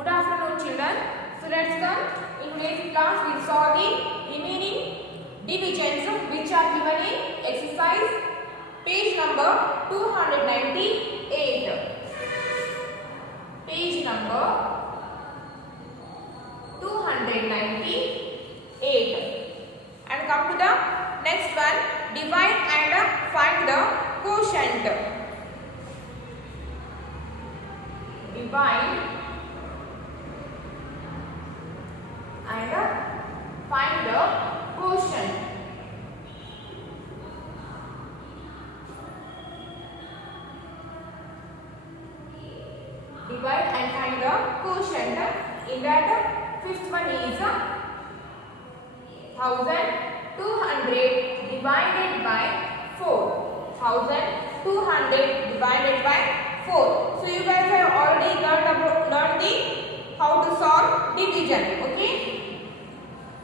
Good afternoon, children. So let's come. In today's class, we saw the remaining divisions which are given in exercise page number 298. Page number 298. And come to the next one. Divide and find the quotient. Divide and find the quotient. Divide and find the quotient. In that, fifth one is 1200 divided by 4. 1200 divided by 4. So you guys have already learned the how to solve division. Okay.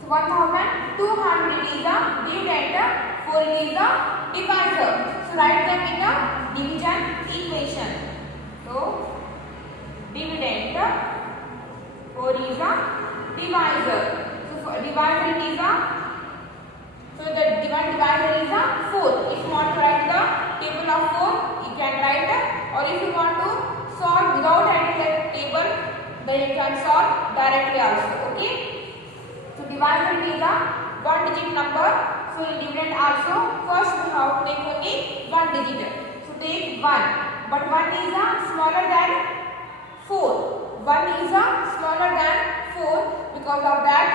So 1200 is a dividend, 4 is a divisor. So write them in the division equation. So dividend, 4 is a divisor. So divisor is a, so the divisor is a 4. If you want to write the table of 4, you can write, or if you want to solve without writing the table, then you can solve directly also. Okay. So divisor is a one digit number. So in dividend also, first we have to take only one digit. So take 1, but 1 is a smaller than 4. 1 is a smaller than 4. Because of that,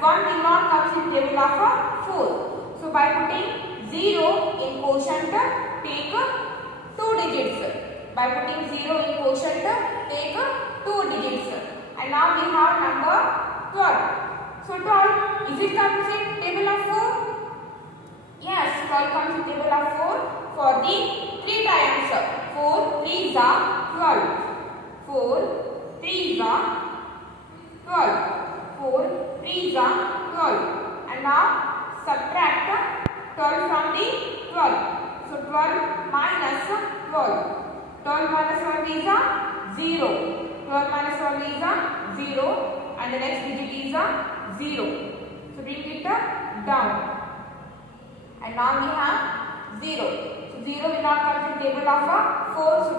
1 will not come in table of 4. So by putting 0 in quotient, take 2 digits. By putting 0 in quotient, take 2 digits. And now we have number 12. So 12, is it comes in table of 4? Yes, 12 comes in table of 4 for the 3 times. 4 3s are 12. 4 3s are 12. 4 3s are 12. And now subtract 12 from the 12. So 12 minus 12. 12 minus 12 is a 0. 12 minus 12 is a 0. And the next digit is a 0. So bring it down. And now we have 0. So 0 will not come in table of 4. So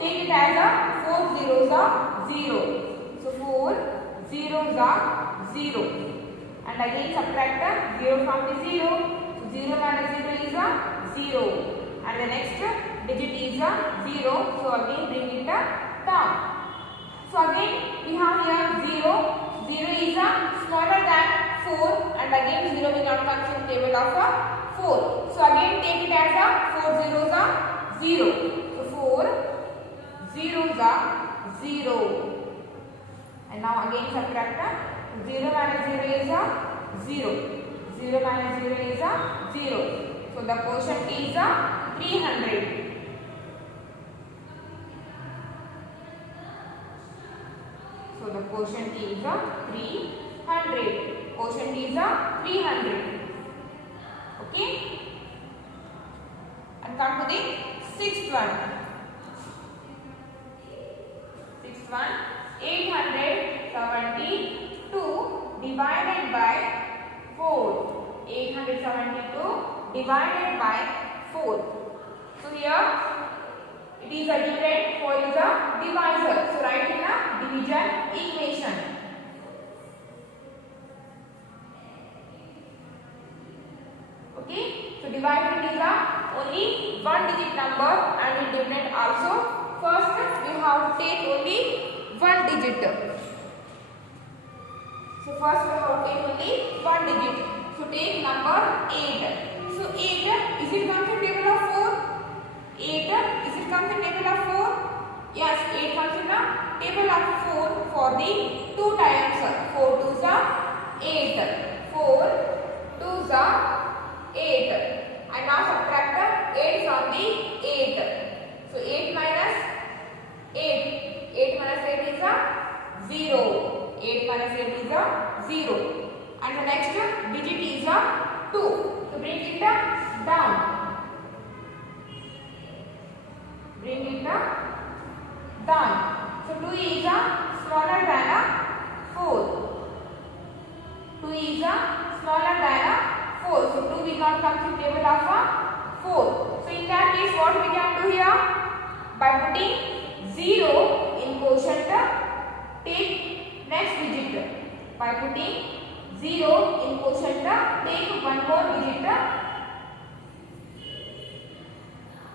take it as a 4 zeros are 0. So 4 zeros are 0. And again subtract 0 from the 0. So 0 minus 0 is a 0. And the next digit is a 0. So again bring it down. So again we have here 0. 0 is a smaller than 4. And again 0 will not come in table of 4. So again take it as a 4 zeros are 0. So 4 zeros are 0. And now again subtract 0 minus 0 is a 0. 0 minus 0 is a 0. So the quotient is a 300. So the quotient is a 300. Quotient is a 300. Okay. And come to the sixth one. Sixth one. 872 divided by 4. 872 divided by 4. So here it is a dividend, 4 is a divisor. So write in a division equation. Okay. So dividend is a only one digit number, and in dividend also first we have to take only one digit. So first we have to take only one digit. So take number 8. So 8, is it comes in table of 4? 8, is it comes in table of 4? Yes, 8 comes in the table of 4 for the 2 times. 4 2s are 8. 4 2s are 8. And now subtract 8 from the 8. So 8 minus 8. 8 minus 8 is a 0. 8 minus 8 is a 0. And the next digit is a 2. So bring it down. Bring it down. So 2 is a quotient, take next digit by putting 0 in quotient, take one more digit.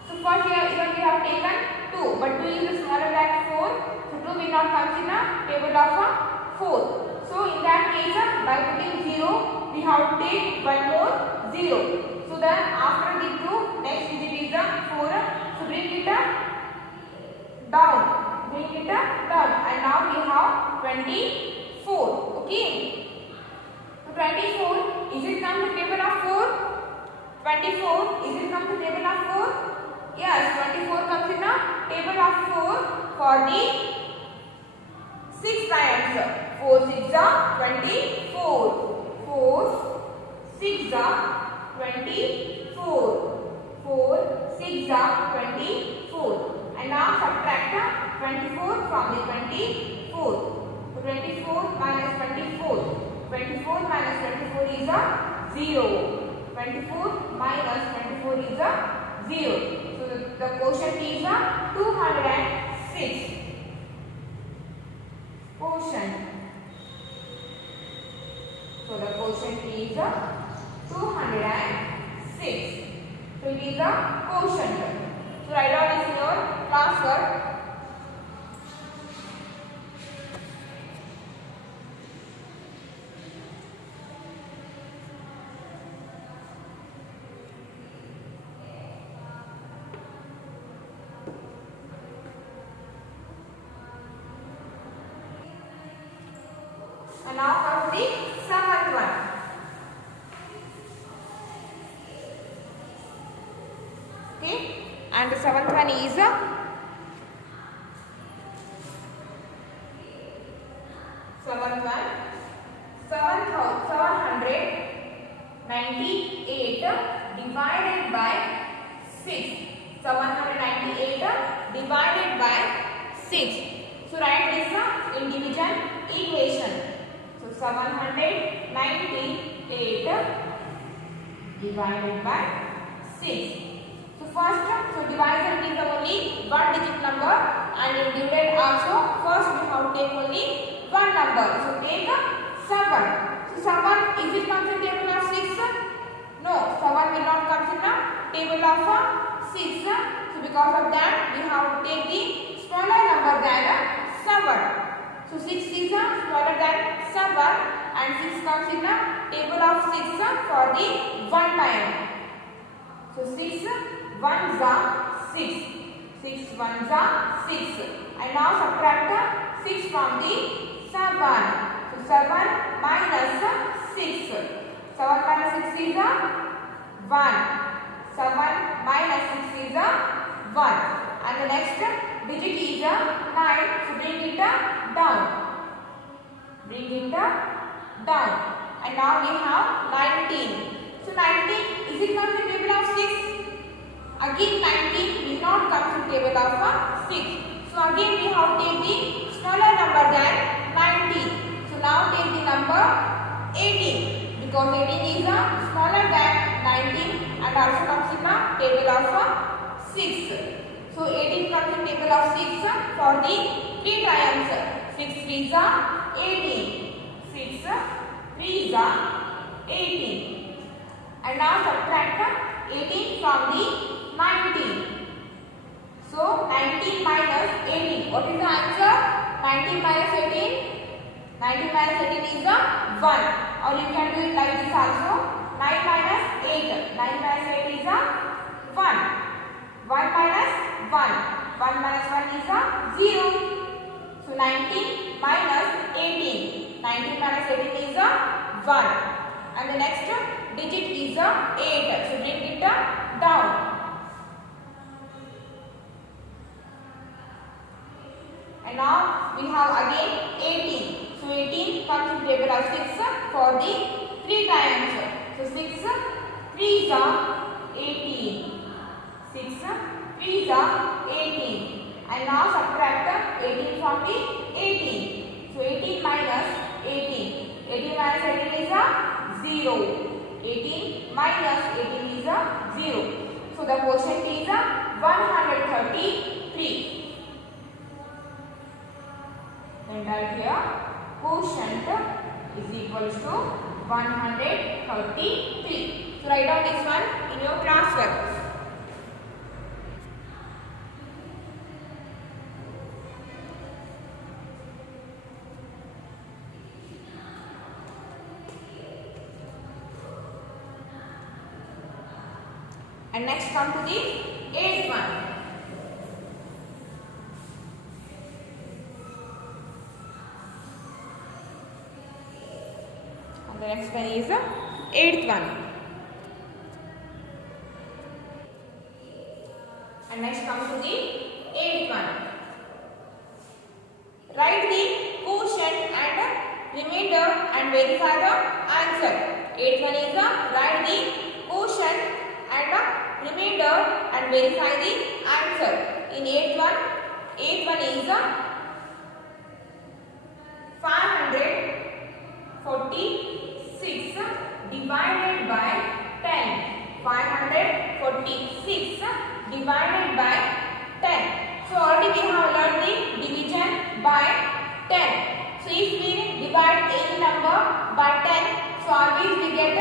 So first here we have taken 2, but 2 is smaller than 4, so 2 will not come in the table of 4. So in that case, by putting 0, we have to take one more 0. So then after the 2, next digit is the 4. So bring it down. Bring it down. And now we have 24. Okay. So 24, is it come to table of 4? 24, is it come to table of 4? Yes, 24 comes in the table of 4 for the 6 times. 4 6 are 24. 4 6 are 24. 4 6 are 24. And now subtract 24 from the 24. So 24 minus 24. 24 minus 24 is a 0. 24 minus 24 is a 0. So the quotient is a 206. Quotient. So the quotient is 206. So it is the quotient. So write down this in your class work. And now comes the seventh one. Okay, and the seventh one is seventh one 798 divided by 6. 798 divided by 6. So write this in division equation. So 798 divided by 6. So first, so divisor is the only one digit number, and in divided also first we have to take only one number. So take 7. So 7, is it comes in table of 6? No, 7 will not come in the table of 6. So because of that we have to take the smaller number than 7. So 6 is smaller than 7 and 6 comes in the table of 6 for the one time. So 6 ones are 6. 6 ones are 6. And now subtract 6 from the 7. So 7 minus 6. 7 minus 6 is 1. 7 minus 6 is 1. And the next digit is 9. So bring it down. Bring it down. And now we have 19. So 19, is it comes in table of 6? Again 19 will not come to table of 6. So again we have to take the smaller number than 90. So now take the number 18 because 18 is smaller than 19 and also comes in the table of 6. So 18 comes in table of 6 for the 3 times. 6 3s are 18. 6 3s are 18. And now subtract 18 from the 19. So 19 minus 18. What is the answer? 19 minus 18. 19 minus 18 is 1. Or you can do it like this also. 9 minus 8. 9 minus 8 is 1. 1 minus 1. 1 minus 1 is 0. So 19 minus 18. 19 minus 18 is 1. And the next digit is 8. So bring it down. And now we have again 18. So 18 comes in table of 6 for the 3 times. So 6 3s are 18. 6 3s are 18. And now subtract 18 from the 18. So 18 minus 18. 18 minus 18 is 0. 18 minus 18 is 0. So the quotient is 133. write here quotient is equals to 133. So write down this one in your classwork. And next come to the eighth one. And the next one is the eighth one. And next come to the eighth one. Write the quotient and remainder and verify the answer. Eighth one is the write the quotient and remainder and verify the answer. In eighth one is 546 divided by 10. 546 divided by 10. So already we have learned the division by 10. So if we divide any number by 10, so always we get a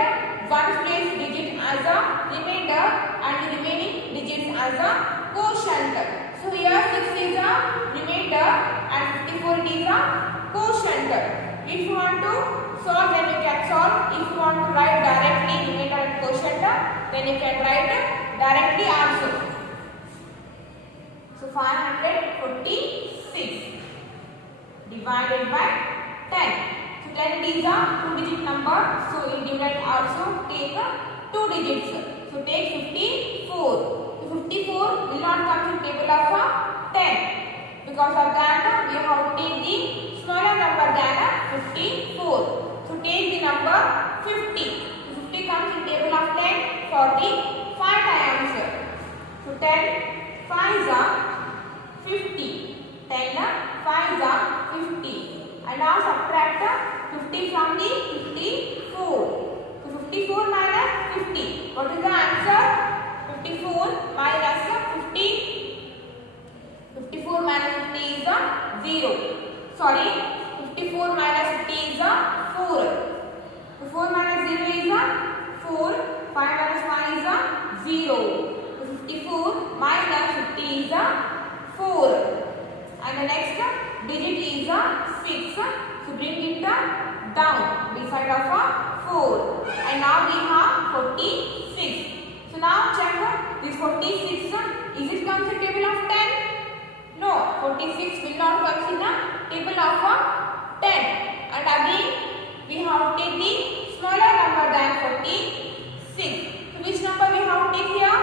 ones place digit as a remainder and the remaining digits as a quotient. So here 6 is a remainder and 54 is a quotient. If you want to solve, then you can solve. If you want to write directly remainder and quotient, then you can write directly also. So 546 divided by 10. So 10 is a 2-digit number. So in dividend also take 2 digits. So take 54. So 54 will not come to table of 10. Because of that we have to take the smaller number than 54. So take the number 50. So 50 comes in table of 10 for the 5 times. So 10 5s are 50. 10 5s are 50. And now subtract 50 from the 54. So 54 minus 50. What is the answer? 54 minus 50. 54 minus 50 is 0. Sorry, 54 minus 50 is 4. So 4 minus 0 is 4. 5 minus 5 is 0. So 54 minus 50 is 4. And the next digit is 6. So bring it down beside of 4. And now we have 46. So now check this 46. Is it comes in table of 10? No, 46 will not come in the table of 10. And again we have to take the smaller number than 46. So which number we have to take here?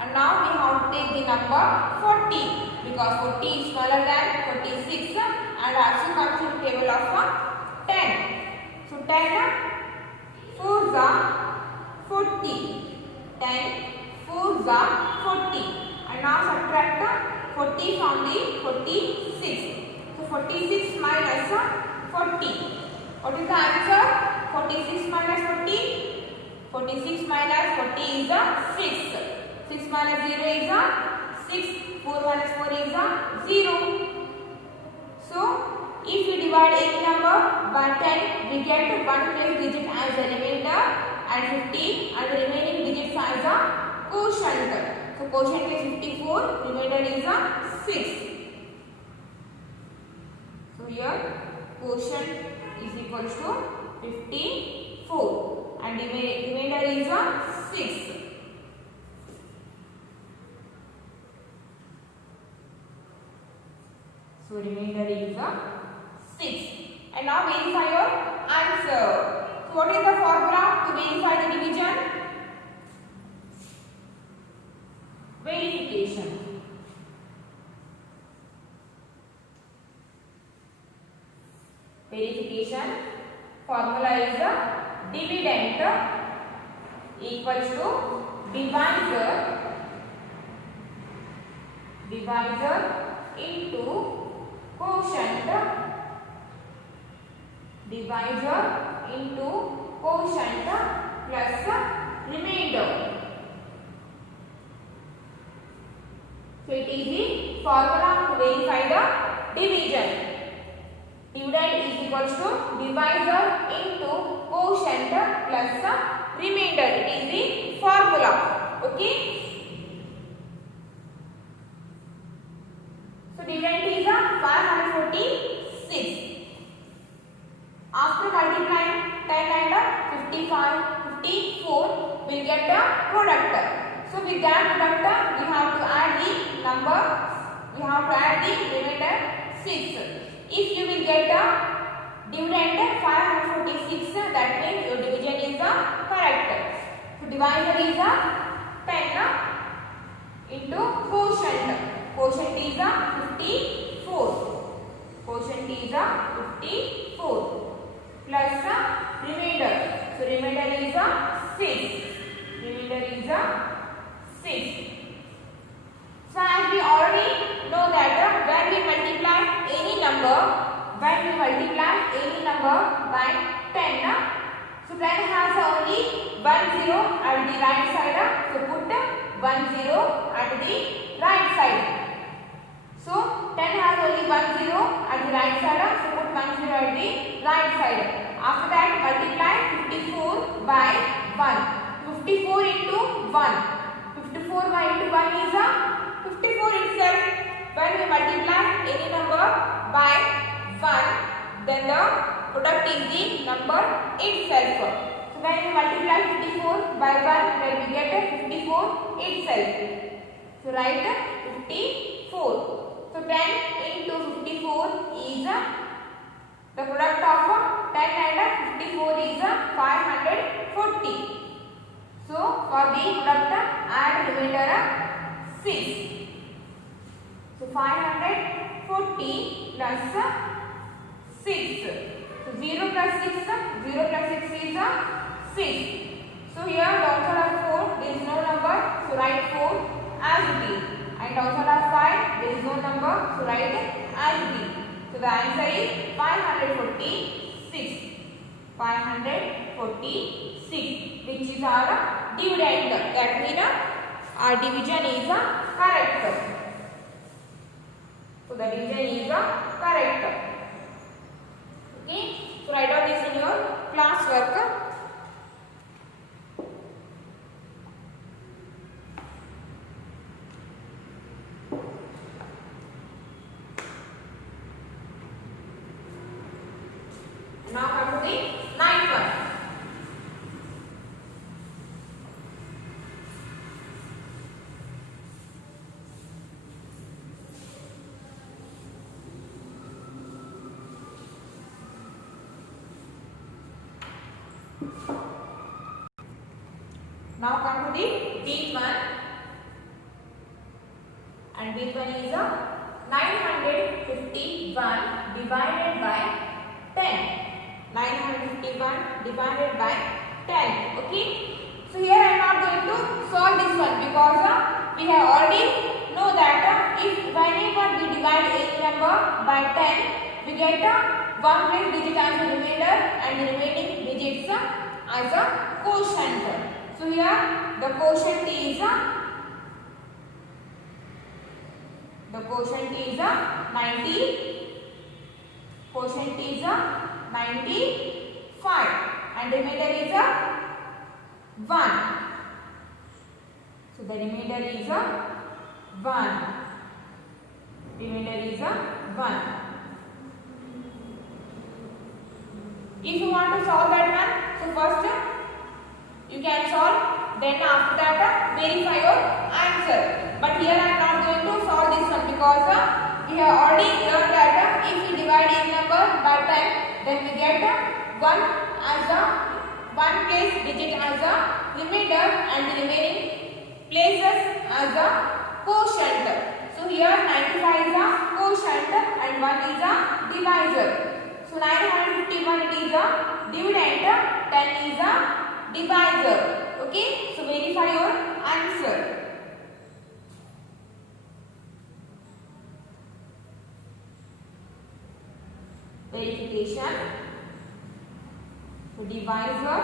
And now we have to take the number 40. Because 40 is smaller than 46 and also comes in table of 10. So 10 4s are 40. 10 4s are 40. And now subtract 40 from the 46. So 46 minus 40. What is the answer? 46 minus 40. 46 minus 40 is 6. 6 minus 0 is 6. 4 minus 4 is 0. So, if you divide any number by 10, we get one place digit as a remainder and 50 and the remaining digits as a quotient. So, quotient is 54, remainder is 6. So, here quotient is equals to 54 and remainder is 6. So remainder is 6. And now verify your answer. So what is the formula to verify the division? Verification. Verification formula is dividend equals to divisor into quotient, divisor into quotient plus remainder. So it is the formula to verify the division. Dividend is equals to divisor into quotient plus remainder. It is the formula. Okay. So dividend is 546. After multiplying 10 and 55, 54, we will get the product. So with that product, we have to add the number. We have to add the remainder 6. If you will get the dividend 546, that means your division is correct. So divisor is 10 into quotient. Quotient is 54. Quotient is 54 plus remainder. So remainder is 6. Remainder is 6. So as we already know that when we multiply any number by 10, so 10 has only 1 0 at the right side. So put 1 0 at the right side. So 10 has only 1 0 at the right side. So put 1 0 at the right side. After that multiply 54 by 1. 54 into 1. 54 by into 1 is 54 itself. When we multiply any number by 1, then the product is the number itself. So when we multiply 54 by 1, then we get 54 itself. So write 54. So 10 into 54 is the product of 10 and 54 is 540. So for the product add remainder 6. So 540 plus 6. So 0 plus 6 is 6. So here the answer of 4, there is no number, so write 4 as it is. And answer of 5, there is no number, so write as it is. So the answer is 546. 546, which is our dividend. That means our division is correct. So the division is correct. Okay. So write down this in your class work. Now come to the ninth one. Now come to the big one. And big one is 951 divided by 10. 951 divided by 10. Okay. So here I am not going to solve this one because we have already know that if whenever we divide any number by 10, we get one place digit as a remainder and the remaining digits as a quotient. So here the quotient is 90. Quotient is 95 and remainder is 1. So the remainder is 1. Remainder is 1. If you want to solve that one, so first you can solve, then after that verify your answer. But here I am not going to solve this one because we have already learned that if we divide any number by 10, then we get 1 as a one place digit as a remainder and the remaining places as a quotient. So here 95 is a quotient and 1 is a divisor. So 951 it is a dividend, 10 is a divisor. Okay, so verify your answer. Verification. So divisor,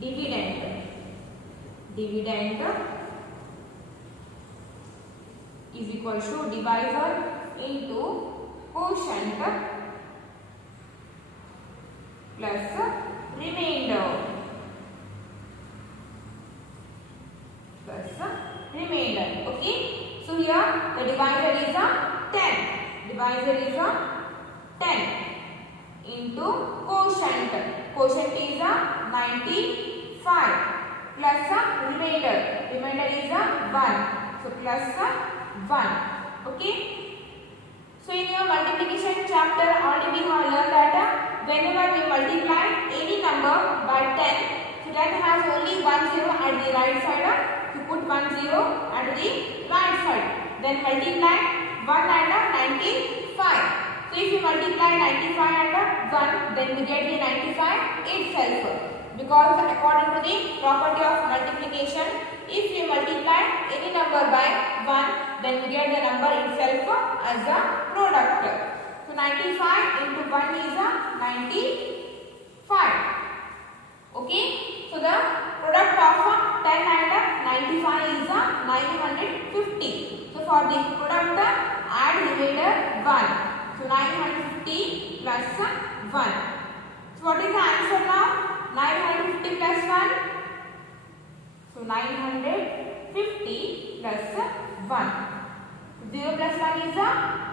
dividend is equal to divisor into quotient plus remainder plus remainder. Okay, so here the divisor is a 10. Divisor is a 10 into quotient. Quotient is a 95 plus remainder. Remainder is a 1. So plus 1. Okay. So in your multiplication chapter already we have learned that whenever we multiply any number by 10, so that has only 1 0 at the right side. You put 1 0 at the right side. Then multiply 1 and 95. So if you multiply 95 and 1, then we get the 95 itself. Because according to the property of multiplication, if you multiply any number by 1, then we get the number itself as a product. So 95 into 1 is a 95. Okay. So the product of 10 and 95 is a 950. So for the product, add remainder 1. So 950 plus 1. So what is the answer now? 950 plus 1. So 950 plus 1. 0 plus 1 is a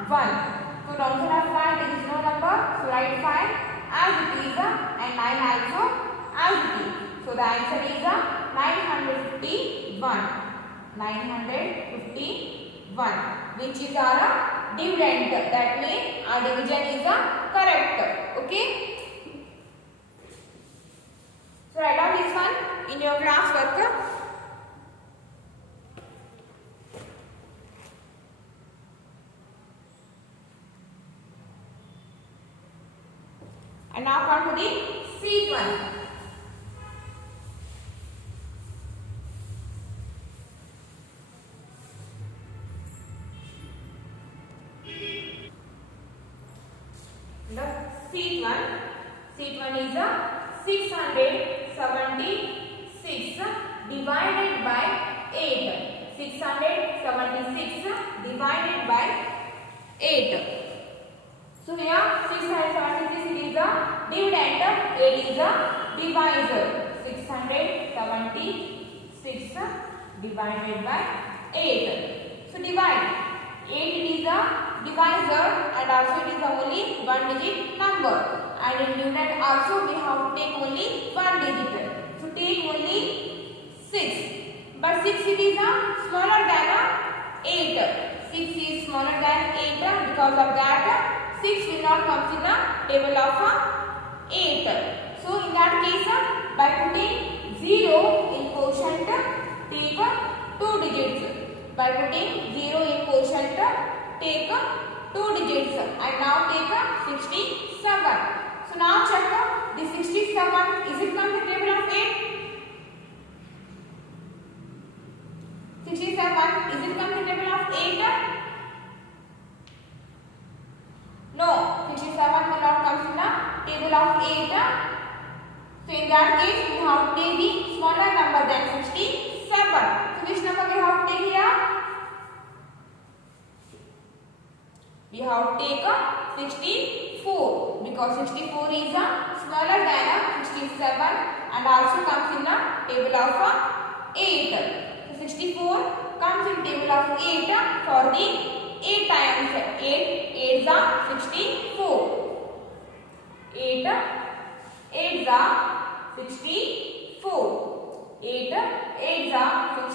1. So downside of 5 there is no number. So write 5 as it is and 9 also as it is. So the answer is 951. 951, which is our dividend. That means our division is correct. Okay. So write down this one in your class work. And now come to the seed one. The seed one is 676 divided by 8. 676 divided by 8. So here 676 is a dividend, 8 is a divisor. 676 divided by 8. So divide. 8 is a divisor and also it is only one digit number. And in unit also we have to take only one digit. So take only 6. But 6 it is smaller than 8. 6 is smaller than 8. Because of that 6 will not come in the table of 8. So in that case by putting 0 in quotient take 2 digits. By putting 0 in quotient take 2 digits and now take 67. So now check the 67. Is it come in the table of 8? 67. Is it come in the table of 8? No. 67 will not come in the table of 8. So in that case we have to take the smaller number than 67. So which number we have to take here? We have to take 64 because 64 is smaller than 67 and also comes in the table of 8. So 64 comes in table of 8 for the 8 times 8 is 64. 8 8 64. 8 8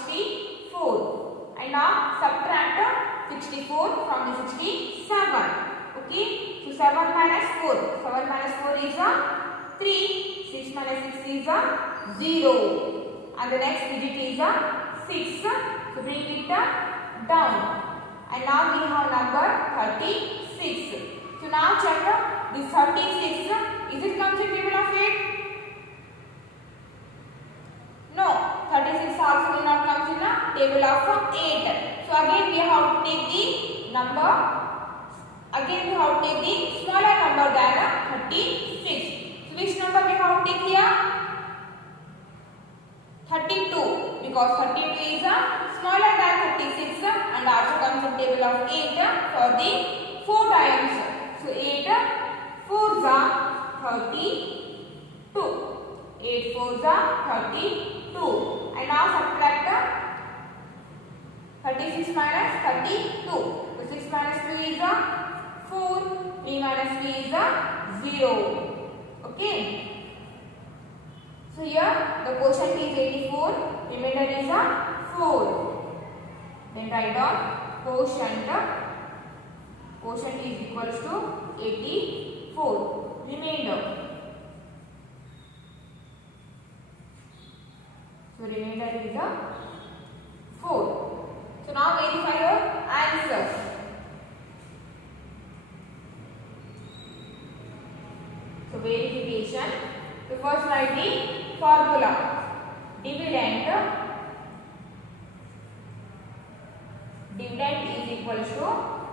64. And now subtract 64 from the 67. Okay. So 7 minus 4. 7 minus 4 is 3. 6 minus 6 is 0. And the next digit is 6. So bring it down. And now we have number 36. So now check this 36. Is it comes in table of 8? No. 36 also will not come in the table of 8. So again we have to take the number. Again we have to take the smaller number than 36. So which number we have to take here? 32. Because 32 is smaller than 36 and also comes in table of 8 for the 4 times. So 8 4s are 32. 8 4s are 32. And now subtract 36 minus 32. So 6 minus 2 is 4. 3 minus 3 is 0. Okay. So here the quotient is 84. Remainder is 4. Then write down quotient. Quotient is equals to 84. Remainder. So remainder is 4. So now verify your answer. So verification. So first write the formula. Dividend is equals to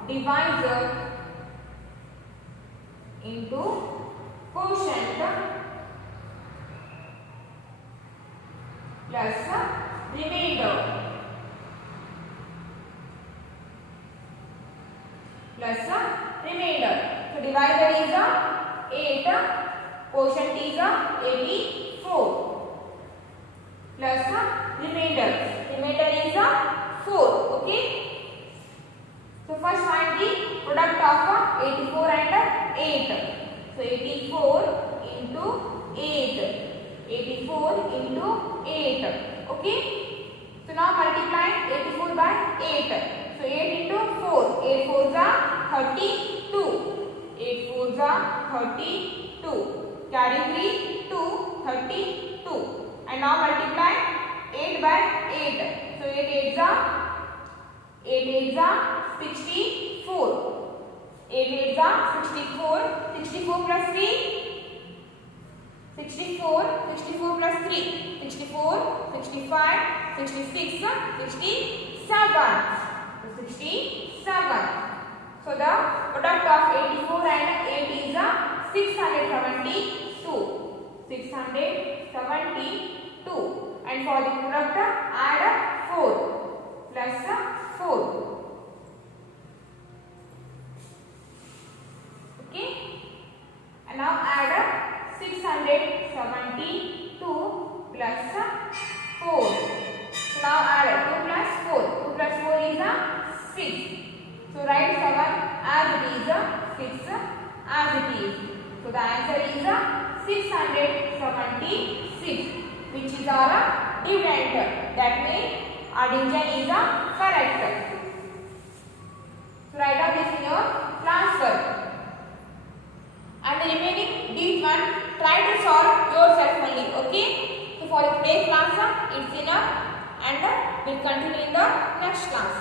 divisor into quotient plus remainder plus remainder. So divisor is 8, quotient is 84 plus remainder. Remainder is 4. Okay. So first find the product of 84 and 8. So 84 into 8. 84 into 8. Okay. So now multiply 84 by 8. So 8 into 4. 8 4s are 32. 8 4s are 32. Carry 3 2 32. And now multiply 8 by 8. So 8 8s are 64. 8 8s are 64. 64 plus 3. 64 plus 3. 64, 65, 66, 67. 67. So the product of 84 and 8 is 672. 672. And for the product add 4 plus 4. Okay. And now add 672 plus 4. So now add 2 plus 4. 2 plus 4 is 6. So write 7 as it is, 6 as it is. So the answer is 676, which is our dividend. That means our division is correct. So write down this in your class work. And the remaining these one, try to solve yourself only. Okay. So for today's class, it's enough, and we'll continue in the next class.